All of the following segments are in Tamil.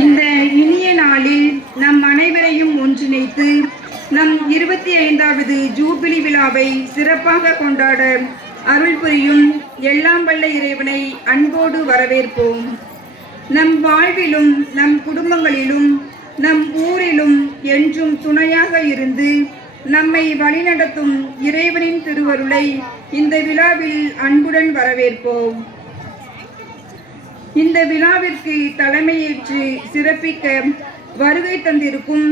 இந்த இனிய நாளில் நம் அனைவரையும் ஒன்றிணைத்து நம் 25வது ஜூபிலி விழாவை சிறப்பாக கொண்டாட அருள் புரியும் எல்லாம் வல்ல இறைவனை அன்போடு வரவேற்போம். நம் வாழ்விலும் நம் குடும்பங்களிலும் நம் ஊரிலும் என்றும் துணையாக இருந்து நம்மை வழிநடத்தும் இறைவனின் திருவருளை இந்த விழாவில் அன்புடன் வரவேற்போம். இந்த விழாவிற்கு தலைமையேற்று சிறப்பிக்க வருகை தந்திருக்கும்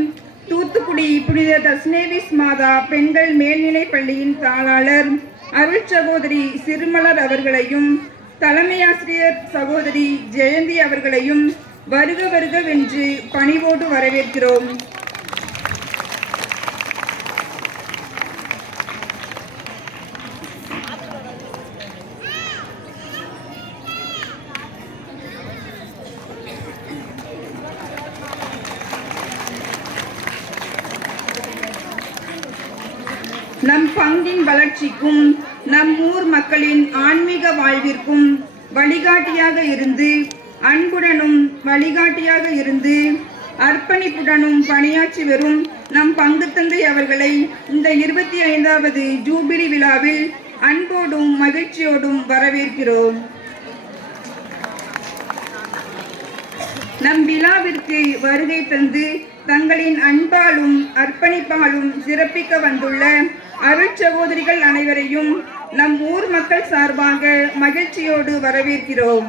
தூத்துக்குடி புனித தஸ்னேவிஸ் மாதா பெண்கள் மேல்நிலைப் பள்ளியின் தாளாளர் அருள் சகோதரி சிறுமலர் அவர்களையும் தலைமையாசிரியர் சகோதரி ஜெயந்தி அவர்களையும் வருக வருகவென்று பணிவோடு வரவேற்கிறோம். நம் பங்கின் வளர்ச்சிக்கும் நம் ஊர் மக்களின் ஆன்மீக வாழ்விற்கும் வழிகாட்டியாக இருந்து அன்புடனும் வழிகாட்டியாக இருந்து அர்ப்பணிப்புடனும் பணியாற்றி வரும் நம் பங்கு தந்தை அவர்களை இந்த 25வது ஜூபிலி விழாவில் அன்போடும் மகிழ்ச்சியோடும் வரவேற்கிறோம். நம் விழாவிற்கு வருகை தந்து தங்களின் அன்பாலும் அர்ப்பணிப்பாலும் சிறப்பிக்க வந்துள்ள அருட்சகோதரிகள் அனைவரையும் நம் ஊர் மக்கள் சார்பாக மகிழ்ச்சியோடு வரவேற்கிறோம்.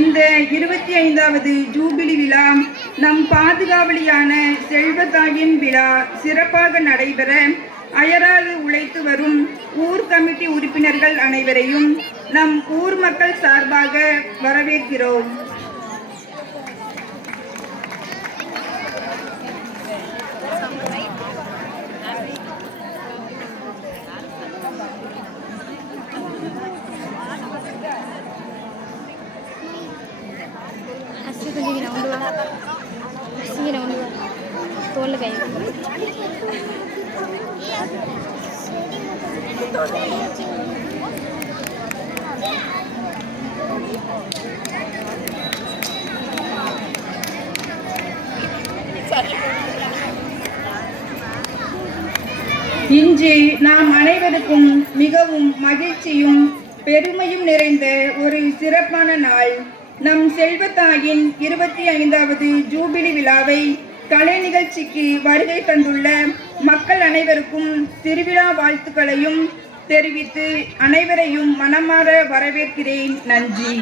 இந்த 25வது ஜூபிலி விழா நம் பாதுகாவலியான செல்வத்தாயின் விழா சிறப்பாக நடைபெற அயராது உழைத்து வரும் ஊர் கமிட்டி உறுப்பினர்கள் அனைவரையும் நம் ஊர் மக்கள் சார்பாக வரவேற்கிறோம். இன்று நாம் அனைவருக்கும் மிகவும் மகிழ்ச்சியும் பெருமையும் நிறைந்த ஒரு சிறப்பான நாள். நம் செல்வத்தாயின் 25வது ஜூபிலி விழாவை கலை நிகழ்ச்சிக்கு வருகை தந்துள்ள மக்கள் அனைவருக்கும் திருவிழா வாழ்த்துக்களையும் தெரிவித்து அனைவரையும் மனமாற வரவேற்கிறேன். நன்றி.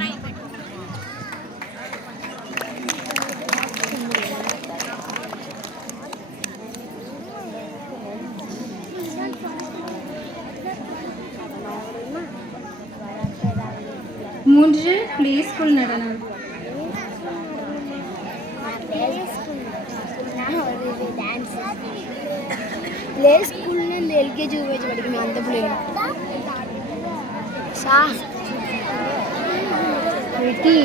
மூன்று பிளே ஸ்கூல் நடனம். பிளே ஸ்கூல்ல இந்த எல்கேஜி யூகேஜி படிக்குமே அந்த பிள்ளைங்க வெட்டி